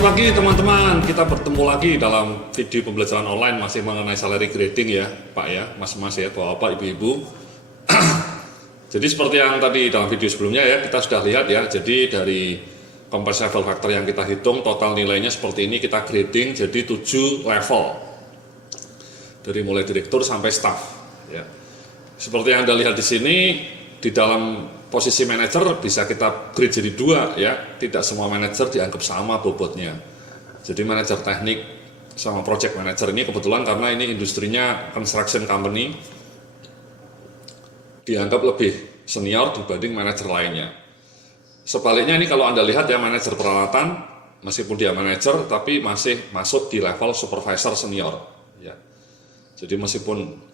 Selamat pagi teman-teman, kita bertemu lagi dalam video pembelajaran online masih mengenai salary grading ya Pak ya, mas-mas ya, bapak-bapak, ibu-ibu. Jadi seperti yang tadi dalam video sebelumnya ya, kita sudah lihat ya, jadi dari comparable factor yang kita hitung, total nilainya seperti ini, kita grading jadi 7 level. Dari mulai direktur sampai staff ya. Seperti yang Anda lihat di sini, di dalam posisi manajer bisa kita grade jadi 2 ya, tidak semua manajer dianggap sama bobotnya. Jadi manajer teknik sama project manager ini kebetulan karena ini industrinya construction company dianggap lebih senior dibanding manajer lainnya. Sebaliknya ini kalau Anda lihat ya, manajer peralatan meskipun dia manajer tapi masih masuk di level supervisor senior ya. Jadi meskipun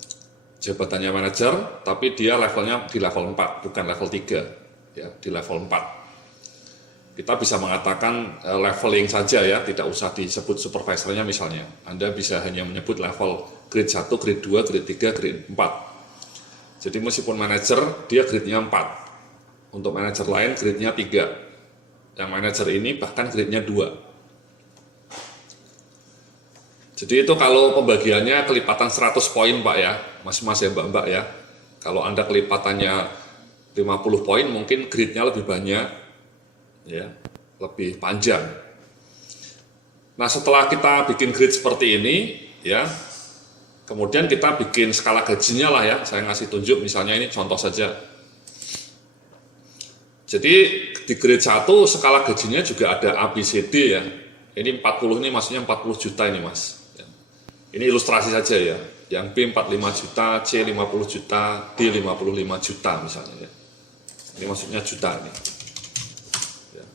jabatannya manajer, tapi dia levelnya di level 4, bukan level 3, ya, di level 4. Kita bisa mengatakan leveling saja ya, tidak usah disebut supervisornya misalnya. Anda bisa hanya menyebut level grade 1, grade 2, grade 3, grade 4. Jadi meskipun manajer, dia grade-nya 4. Untuk manajer lain, grade-nya 3. Yang manajer ini bahkan grade-nya 2. Jadi itu kalau pembagiannya kelipatan 100 poin Pak ya, mas-mas ya mbak-mbak ya. Kalau Anda kelipatannya 50 poin mungkin grade-nya lebih banyak, ya, lebih panjang. Nah setelah kita bikin grade seperti ini, ya, kemudian kita bikin skala gajinya lah ya, saya ngasih tunjuk misalnya ini contoh saja. Jadi di grade 1 skala gajinya juga ada A, B, C, D ya. Ini 40 ini maksudnya 40 juta ini mas. Ini ilustrasi saja ya, yang B 45 juta, C 50 juta, D 55 juta misalnya ya. Ini maksudnya juta ini. Ya.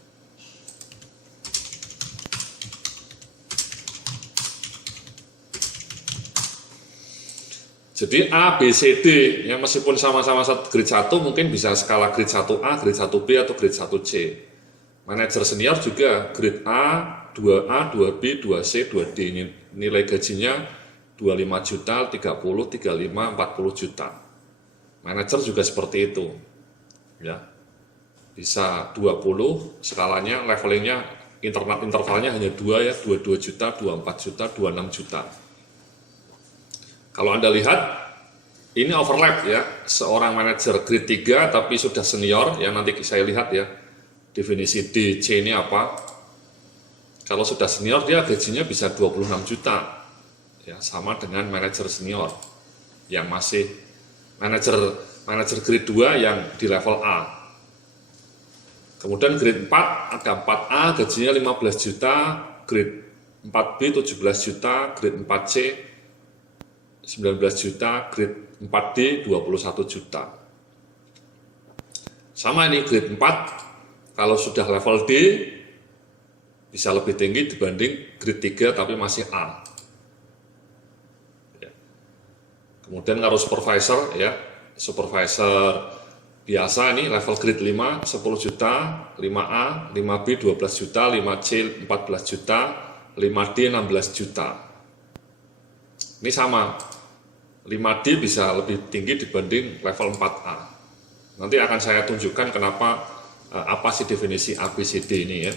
Jadi A, B, C, D, ya meskipun sama-sama grade 1 mungkin bisa skala grade 1A, grade 1B atau grade 1C. Manajer senior juga grade A, 2A, 2B, 2C, 2D, ini nilai gajinya 25 juta, 30, 35, 40 juta. Manajer juga seperti itu. Ya. Bisa 20, skalanya, levelingnya, intervalnya hanya 2 ya, 22 juta, 24 juta, 26 juta. Kalau Anda lihat, ini overlap ya, seorang manajer grade 3 tapi sudah senior, ya nanti saya lihat ya, definisi D, C ini apa. Kalau sudah senior dia gajinya bisa 26 juta, ya sama dengan manajer senior yang masih manajer grade 2 yang di level A. Kemudian grade 4 ada 4A gajinya 15 juta, grade 4B 17 juta, grade 4C 19 juta, grade 4D 21 juta. Sama ini grade 4 kalau sudah level D bisa lebih tinggi dibanding grade 3 tapi masih A. Ya. Kemudian kalau supervisor ya, supervisor biasa ini level grade 5 10 juta, 5A, 5B 12 juta, 5C 14 juta, 5D 16 juta. Ini sama, 5D bisa lebih tinggi dibanding level 4A. Nanti akan saya tunjukkan kenapa, apa sih definisi ABCD ini ya.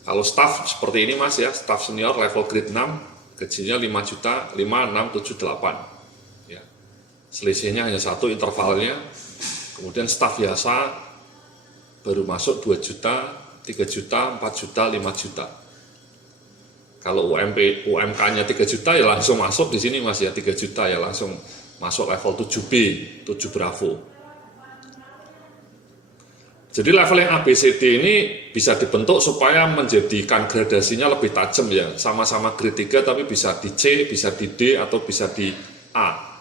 Kalau staff seperti ini mas ya, staff senior level grade 6, gajinya 5 juta, 5, 6, 7, 8. Ya. Selisihnya hanya 1 intervalnya. Kemudian staff biasa baru masuk 2 juta, 3 juta, 4 juta, 5 juta. Kalau UMK-nya 3 juta ya langsung masuk di sini mas ya, 3 juta ya langsung masuk level 7B, 7 Bravo. Jadi level yang ABCD ini bisa dibentuk supaya menjadikan gradasinya lebih tajam ya. Sama-sama grade 3 tapi bisa di C, bisa di D, atau bisa di A.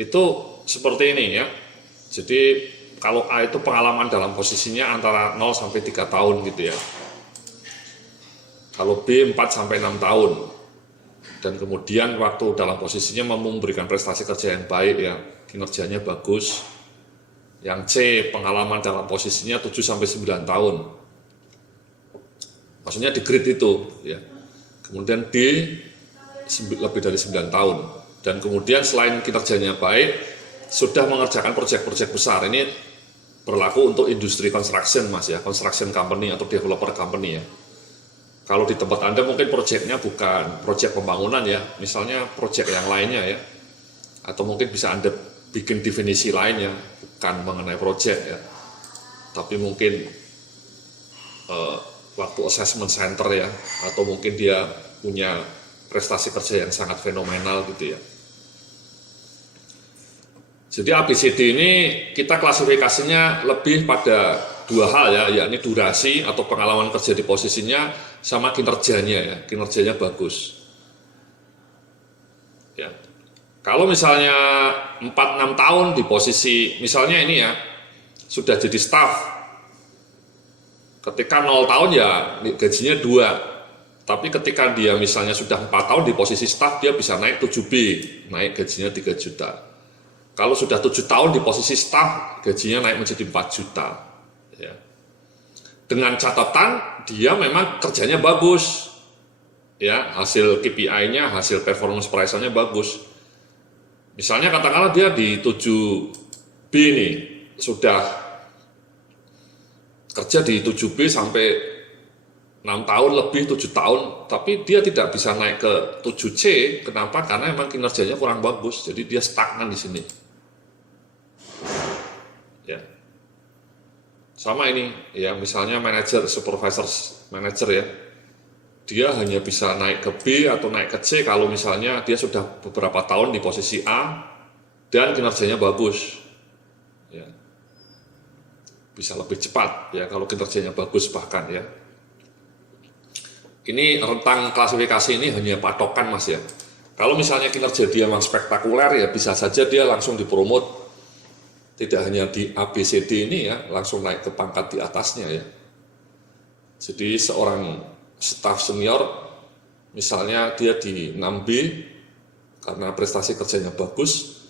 Itu seperti ini ya. Jadi kalau A itu pengalaman dalam posisinya antara 0 sampai 3 tahun gitu ya. Kalau B 4 sampai 6 tahun. Dan kemudian waktu dalam posisinya memberikan prestasi kerja yang baik ya. Kinerjanya bagus. Yang C pengalaman dalam posisinya 7 sampai 9 tahun. Maksudnya di grade itu ya. Kemudian D lebih dari 9 tahun. Dan kemudian selain kinerjanya baik, sudah mengerjakan proyek-proyek besar. Ini berlaku untuk industri construction Mas ya, construction company atau developer company ya. Kalau di tempat Anda mungkin proyeknya bukan proyek pembangunan ya, misalnya proyek yang lainnya ya, atau mungkin bisa Anda bikin definisi lainnya, bukan mengenai proyek ya, tapi mungkin waktu assessment center ya, atau mungkin dia punya prestasi kerja yang sangat fenomenal gitu ya. Jadi ABCD ini kita klasifikasinya lebih pada dua hal ya, yakni durasi atau pengalaman kerja di posisinya sama kinerjanya ya, kinerjanya bagus. Ya. Kalau misalnya 4-6 tahun di posisi, misalnya ini ya, sudah jadi staff, ketika 0 tahun ya gajinya 2, tapi ketika dia misalnya sudah 4 tahun di posisi staff, dia bisa naik 7B, naik gajinya 3 juta. Kalau sudah 7 tahun di posisi staff, gajinya naik menjadi 4 juta. Ya. Dengan catatan dia memang kerjanya bagus, ya hasil KPI-nya, hasil performance appraisal-nya bagus. Misalnya katakanlah dia di 7B nih, sudah kerja di 7B sampai 6 tahun lebih, 7 tahun, tapi dia tidak bisa naik ke 7C. Kenapa? Karena memang kinerjanya kurang bagus, jadi dia stagnan di sini. Ya. Sama ini, ya misalnya manajer, supervisor manager ya, dia hanya bisa naik ke B atau naik ke C kalau misalnya dia sudah beberapa tahun di posisi A dan kinerjanya bagus. Ya. Bisa lebih cepat ya kalau kinerjanya bagus bahkan ya. Ini rentang klasifikasi ini hanya patokan Mas ya. Kalau misalnya kinerja dia memang spektakuler ya bisa saja dia langsung dipromot, tidak hanya di ABCD ini ya, langsung naik ke pangkat di atasnya ya. Jadi seorang staf senior misalnya dia di 6B karena prestasi kerjanya bagus,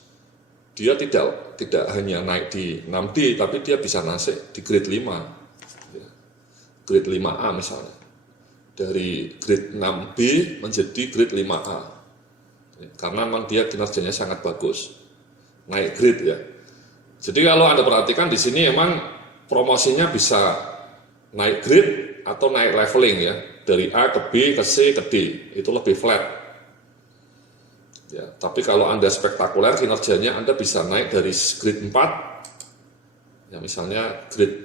dia tidak hanya naik di 6D tapi dia bisa naik di grade 5 ya. Grade 5A misalnya, dari grade 6B menjadi grade 5A ya, karena memang dia kinerjanya sangat bagus, naik grade ya. Jadi kalau Anda perhatikan di sini emang promosinya bisa naik grade atau naik leveling ya, dari A ke B ke C ke D, itu lebih flat. Ya, tapi kalau Anda spektakuler kinerjanya, Anda bisa naik dari grade 4, ya misalnya grade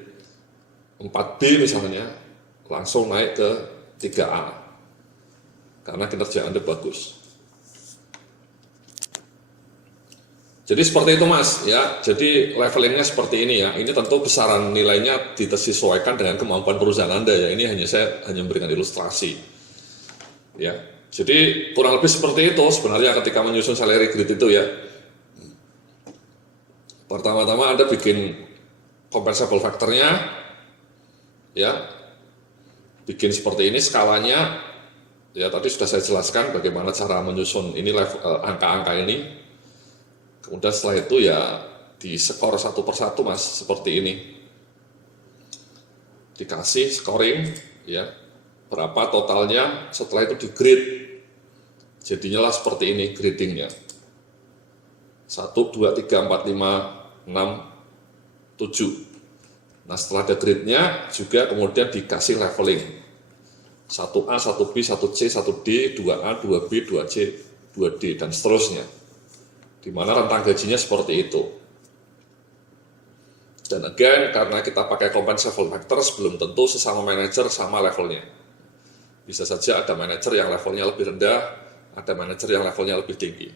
4B misalnya, langsung naik ke 3A, karena kinerja Anda bagus. Jadi seperti itu Mas, ya. Jadi levelingnya seperti ini ya. Ini tentu besaran nilainya disesuaikan dengan kemampuan perusahaan Anda ya. Ini saya hanya memberikan ilustrasi. Ya. Jadi kurang lebih seperti itu sebenarnya ketika menyusun salary grid itu ya. Pertama-tama Anda bikin compensable factor-nya, ya. Bikin seperti ini skalanya. Ya tadi sudah saya jelaskan bagaimana cara menyusun ini angka-angka ini. Kemudian setelah itu ya di skor satu persatu Mas, seperti ini. Dikasih scoring ya, berapa totalnya, setelah itu di grade. Jadinya lah seperti ini gradingnya. 1, 2, 3, 4, 5, 6, 7. Nah setelah ada grade-nya juga kemudian dikasih leveling. 1A, 1B, 1C, 1D, 2A, 2B, 2C, 2D, dan seterusnya. Di mana rentang gajinya seperti itu. Dan again, karena kita pakai compensable factors, belum tentu sesama manajer sama levelnya. Bisa saja ada manajer yang levelnya lebih rendah, ada manajer yang levelnya lebih tinggi.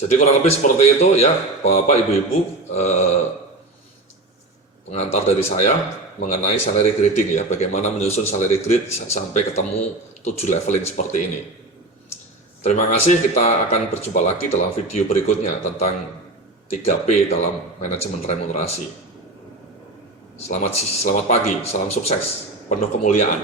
Jadi kurang lebih seperti itu ya, Bapak, Ibu-Ibu, pengantar dari saya mengenai salary grading ya, bagaimana menyusun salary grade sampai ketemu 7 leveling seperti ini. Terima kasih, kita akan berjumpa lagi dalam video berikutnya tentang 3P dalam manajemen remunerasi. Selamat pagi, salam sukses, penuh kemuliaan.